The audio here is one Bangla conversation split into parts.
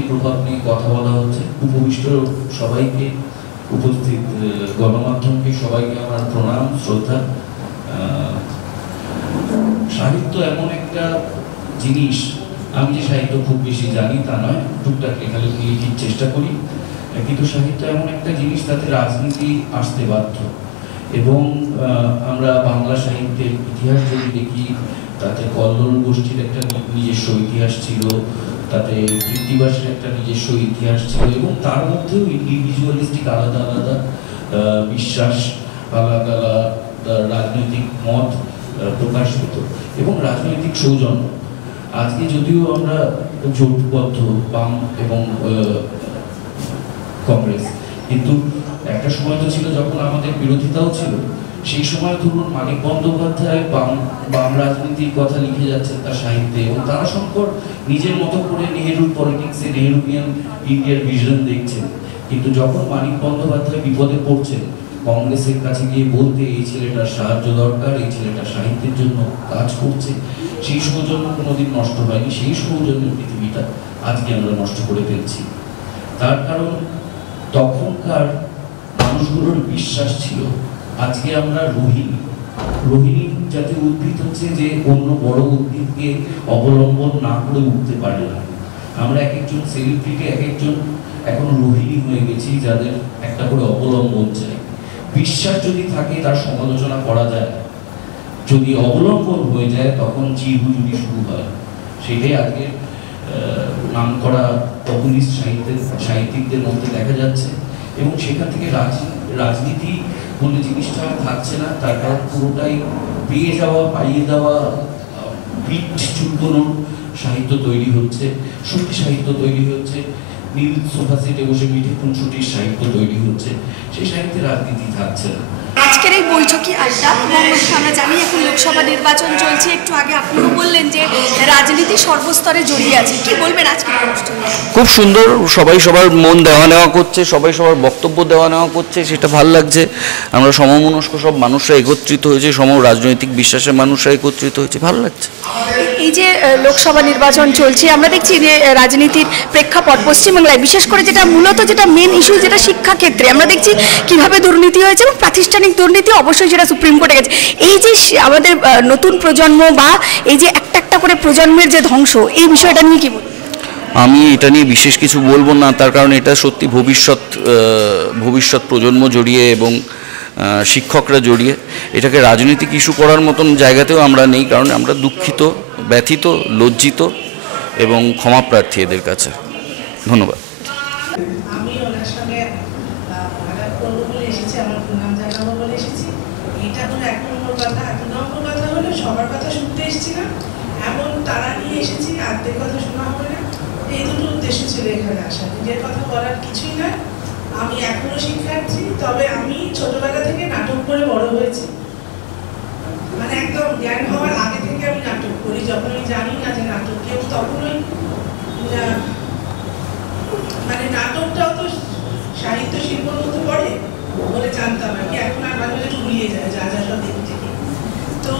রাজনৈতিক প্রভাব নিয়ে কথা বলা হচ্ছে। উপবিষ্ট সবাইকে, উপস্থিত গণমাধ্যমকে সবাইকে আমার প্রণাম, শ্রদ্ধা। সাহিত্য এমন একটা জিনিস, আমি যে সাহিত্য খুব বেশি জানি তা নয়, টুকটাক লেখালেখি লিখির চেষ্টা করি, কিন্তু সাহিত্য এমন একটা জিনিস তাতে রাজনীতি আসতে বাধ্য। এবং আমরা বাংলা সাহিত্যের ইতিহাস যদি দেখি, তাতে কল্লোল গোষ্ঠীর একটা নিজস্ব ইতিহাস ছিল, তাতে কৃত্তিবাসের একটা নিজস্ব ইতিহাস ছিল, এবং তার মধ্যেও ইন্ডিভিজুয়ালিস্টিক আলাদা আলাদা বিশ্বাস, আলাদা আলাদা রাজনৈতিক মত প্রকাশ পেত এবং রাজনৈতিক সৌজন্য। আজকে যদিও আমরা জোটবদ্ধ বাম এবং কংগ্রেস, কিন্তু একটা সময় তো ছিল যখন আমাদের বিরোধিতাও ছিল। সেই সময় ধরুন মানিক বন্দ্যোপাধ্যায় বাম রাজনীতির কথা লিখে যাচ্ছেন তার সাহিত্যে, এবং তারাশঙ্কর নিজের মতো করে নেহেরুর পলিটিক্সে নেহেরুভিয়ান ইন্ডিয়ার ভিশন দেখছেন। কিন্তু যখন মানিক বন্দ্যোপাধ্যায় বিপদে পড়ছেন, কংগ্রেসের কাছে গিয়ে বলতে এই ছেলেটার সাহায্য দরকার, এই ছেলেটা সাহিত্যের জন্য কাজ করছে, সেই সৌজন্য কোনোদিন নষ্ট হয়নি। সেই সৌজন্যের পৃথিবীটা আজকে আমরা নষ্ট করে ফেলছি। তার কারণ তখনকার মানুষগুলোর বিশ্বাস ছিল। আজকে আমরা রোহিণী জাতীয় উদ্ভিদ হচ্ছে যে অন্য বড় উদ্ভিদকে অবলম্বন না করে উঠতে পারে না। আমরা এক একজন সেলিব্রিটি, এক একজন এখন রোহিণী হয়ে গেছি, যাদের একটা করে অবলম্বন চাই। বিশ্বাস যদি থাকে তার সমালোচনা করা যায়, যদি অবলম্বন হয়ে যায় তখন চিরহুজুরি শুরু হয়। সেটাই আজকে নাম করা পপুলিস্ট সাহিত্যিকদের মধ্যে দেখা যাচ্ছে। এবং সেখান থেকে রাজনীতি বলে জিনিসটা থাকছে না। তার কারণ পুরোটাই পেয়ে যাওয়া, পাইয়ে দেওয়া, পিঠ চুলকোনোর সাহিত্য তৈরি হচ্ছে, সত্যি সাহিত্য তৈরি হচ্ছে, নীল সোফা সেটে বসে মিঠে খুনসুটির সাহিত্য তৈরি হচ্ছে। সেই সাহিত্যে রাজনীতি থাকছে না। আজকের এই বৈঠকি আড্ডা, আমরা জানি এখন লোকসভা নির্বাচন চলছে। একটু আগে আপনিও বললেন যে রাজনীতি সর্বস্তরে জড়িয়ে আছে, কি বলবেন আজকের অনুষ্ঠান? খুব সুন্দর, সবাই সবার মন দেওয়া নেওয়া করছে, সবাই সবার বক্তব্য দেওয়া নেওয়া করছে, সেটা ভালো লাগছে। আমরা সমমনস্ক সব মানুষরা একত্রিত হয়েছে, রাজনৈতিক বিশ্বাসের মানুষরা একত্রিত হয়েছে, ভালো লাগছে। এই যে লোকসভা নির্বাচন চলছে, আমরা দেখছি যে রাজনীতির প্রেক্ষাপট পশ্চিমবাংলায়, বিশেষ করে যেটা মূলত যেটা মেন ইস্যু, যেটা শিক্ষাক্ষেত্রে আমরা দেখছি কিভাবে দুর্নীতি হয়েছে, এবং প্রাতিষ্ঠানিক দুর্নীতি অবশ্যই যেটা সুপ্রিম কোর্টে গেছে। এই যে আমাদের নতুন প্রজন্ম বা এই যে একটা একটা করে প্রজন্মের যে ধ্বংস, এই বিষয়টা নিয়ে কি বলবেন? আমি এটা নিয়ে বিশেষ কিছু বলবো না, তার কারণ এটা সত্যি ভবিষ্যৎ প্রজন্ম জড়িয়ে এবং শিক্ষকরা জড়িয়ে। এটাকে রাজনৈতিক ইস্যু করার মতন জায়গাতেও আমরা নেই, কারণ আমরা দুঃখিত, ব্যথিত, লজ্জিত এবং ক্ষমাপ্রার্থী এদের কাছে। ধন্যবাদ। আমি ওনার সঙ্গে আলাপ করবো বলে এসেছি, আমার প্রণাম জানাবো বলে এসেছি। এটা হলো এক নম্বর কথা। এক নম্বর কথা হলো সবার কথা শুনতে এসেছি না, এমন তারা নিয়ে এসেছি আর্ধেক কথা শোনা হবে না। এই দুটো উদ্দেশ্য ছিল এখানে আসা। নিজের কথা বলার কিছুই না। আমি এখনো শিক্ষার্থী, তবে আমি ছোটবেলা থেকে নাটক করে বড় হয়েছি। মানে একদম জ্ঞান হওয়ার আগে থেকে আমি নাটক করি। যখন আমি জানি না যে নাটক কেউ, তখনই মানে নাটকটাও তো সাহিত্য শিল্পের মধ্যে পড়ে বলে জানতাম আর কি। এখন আর মাঝে মাঝে ভুলিয়ে যায় যা যা সব দেখতে। তো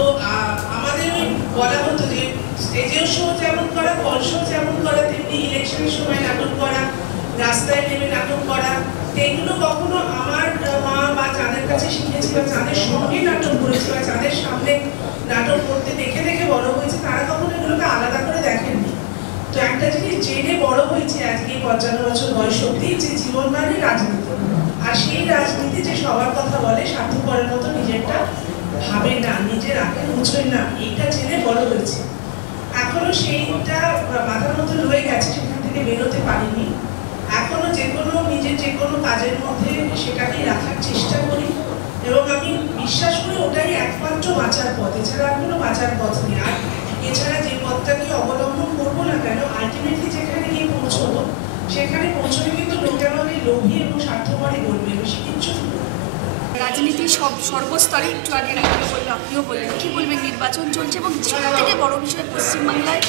আমাদের ওই বলা হতো যে স্টেজেও শো যেমন করা, কল শো যেমন করা, তেমনি ইলেকশনের সময় নাটক করা, রাস্তায় নেমে নাটক করা। এইগুলো কখনো আমার মা বা যাদের কাছে শিখেছি বা যাদের সঙ্গে নাটক করেছি বা যাদের সামনে নাটক করতে দেখে দেখে বড় হয়েছে, তারা কখনো এগুলোকে আলাদা করে দেখেননি। তো একটা জিনিস জেনে বড় হয়েছে আজকে 55 বছর বয়স অব্দি, যে জীবন মানে রাজনীতি। আর সেই রাজনীতি যে সবার কথা বলে, স্বার্থপরের মতো নিজেরটা ভাবে না, নিজের আগে মুছবে না, এইটা জেনে বড় হয়েছে। এখনো সেইটা মাথার মধ্যে রয়ে গেছে, সেখান থেকে বেরোতে পারিনি। এখনো যে কোনো নিজের যে কোনো কাজের মধ্যে সেটাকেই রাখার চেষ্টা করি, এবং আমি বিশ্বাস করি ওটাই একমাত্র বাঁচার পথ। এছাড়া আর কোনো বাঁচার পথ নেই। আর এছাড়া যে পথটাকে অবলম্বন করবো না কেন, আলটিমেটলি যেখানে গিয়ে পৌঁছবো, সেখানে পৌঁছলে কিন্তু লোকে আমাকে লোভী এবং স্বার্থপরই বলবে, বেশি কিচ্ছু। রাজনীতি সর্বস্তরে, একটু আগে আপনিও বললেন, কি বলবেন? নির্বাচন চলছে এবং সব থেকে বড় বিষয় পশ্চিমবাংলায়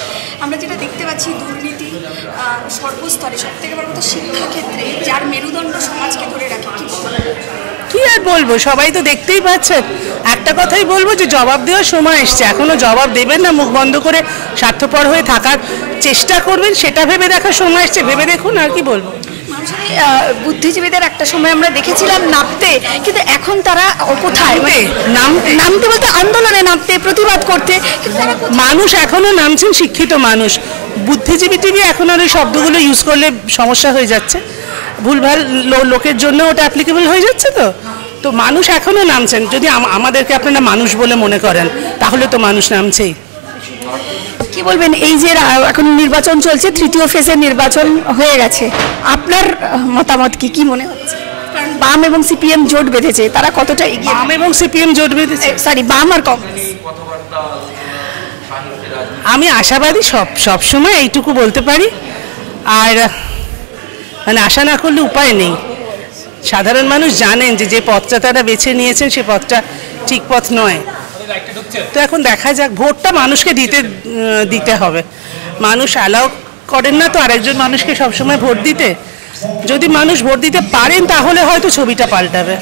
আমরা যেটা দেখতে পাচ্ছি, দুর্নীতি সর্বস্তরে। সব থেকে বড় কথা শিক্ষাক্ষেত্রে, যার মেরুদণ্ড সমাজকে ধরে রাখে, কি বলবেন? কি আর বলবো, সবাই তো দেখতেই পাচ্ছেন। একটা কথাই বলবো যে জবাব দেওয়ার সময় এসছে, এখনো জবাব দেবেন না, মুখ বন্ধ করে স্বার্থপর হয়ে থাকার চেষ্টা করবেন, সেটা ভেবে দেখার সময় এসছে, ভেবে দেখুন। আর কি বলবো, বুদ্ধিজীবীদের একটা সময় আমরা দেখেছিলাম নামতে, কিন্তু এখন তারা কোথায়? নামতে বলতে আন্দোলনে নামতে, প্রতিবাদ করতে, কিন্তু তারা মানুষ এখনো নামছেন, শিক্ষিত মানুষ। বুদ্ধিজীবী টিভি এখন আর ওই শব্দগুলো ইউজ করলে সমস্যা হয়ে যাচ্ছে, ভুলভাল লোকের জন্য ওটা অ্যাপ্লিকেবল হয়ে যাচ্ছে। তো মানুষ এখনো নামছেন। যদি আমাদেরকে আপনারা মানুষ বলে মনে করেন, তাহলে তো মানুষ নামছেই। কি বলবেন, এই যে এখন নির্বাচন চলছে, তৃতীয় ফেজের নির্বাচন হয়ে গেছে, আপনার মতামত কি মনে হচ্ছে? কারণ বাম এবং সিপিএম জোট বেঁধেছে, তারা কতটা এগিয়ে? বাম এবং সিপিএম জোট বেঁধেছে, সরি বাম আর কংগ্রেস। আমি আশাবাদী, সবসময় এইটুকু বলতে পারি। আর মানে আশা না করলে উপায় নেই। সাধারণ মানুষ জানেন যে পথটা তারা বেছে নিয়েছেন সে পথটা ঠিক পথ নয়। তো এখন দেখা যাক, ভোটটা মানুষকে দিতে হবে। মানুষ অ্যালাউ করেন না তো আরেকজন মানুষকে সবসময় ভোট দিতে। যদি মানুষ ভোট দিতে পারেন তাহলে হয়তো ছবিটা পাল্টাবে।